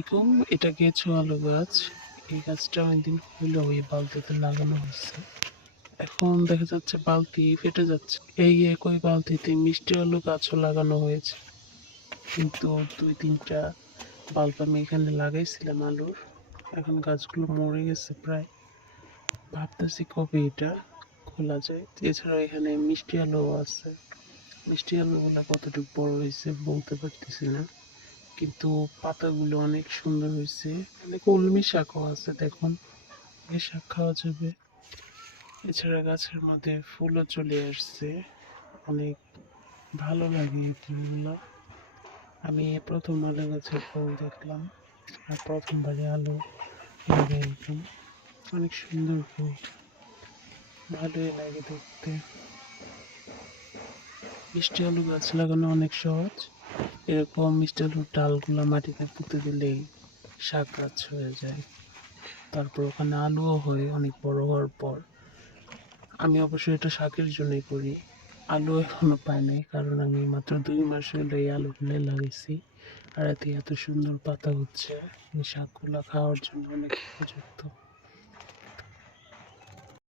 আলাইকুম। এটা কেঁচো আলু গাছ। এই গাছটা অনেকদিন হইলো এই বালতিতে লাগানো হয়েছে। এখন দেখা যাচ্ছে বালতি ফেটে যাচ্ছে। এই একই বালতিতে মিষ্টি আলু গাছও লাগানো হয়েছে, কিন্তু 2-3টা বাল্ব আমি এখানে লাগাইছিলাম আলুর। এখন গাছগুলো মরে গেছে প্রায়। ভাবতেছি কবে এটা খোলা যায়। এছাড়া এখানে মিষ্টি আলুও আছে। মিষ্টি আলুগুলো কতটুকু বড় হয়েছে বলতে পারতেছি না, কিন্তু পাতাগুলো অনেক সুন্দর হয়েছে। অনেক কলমি শাকও আছে, দেখুন এই শাক খাওয়া যাবে। এছাড়া গাছের মধ্যে ফুলও চলে আসছে, অনেক ভালো লাগে এই ফুলগুলো। আমি প্রথম আলু গাছের ফুল দেখলাম আর প্রথমবারে আলু লাগাইলাম। অনেক সুন্দর ফুল, ভালোই লাগে দেখতে। মিষ্টি আলু গাছ লাগানো অনেক সহজ। এরকম মিষ্টি আলুর ডালগুলো মাটিতে পুঁতে দিলেই শাক গাছ হয়ে যায়। তারপর ওখানে আলুও হয় অনেক বড় হওয়ার পর। আমি অবশ্যই এটা শাকের জন্যই করি। আলু এখনো পাই নাই, কারণ আমি মাত্র 2 মাস হলো এই আলুগুলো লাগাইছি। আর এতে এত সুন্দর পাতা হচ্ছে, এই শাকগুলা খাওয়ার জন্য অনেক উপযুক্ত।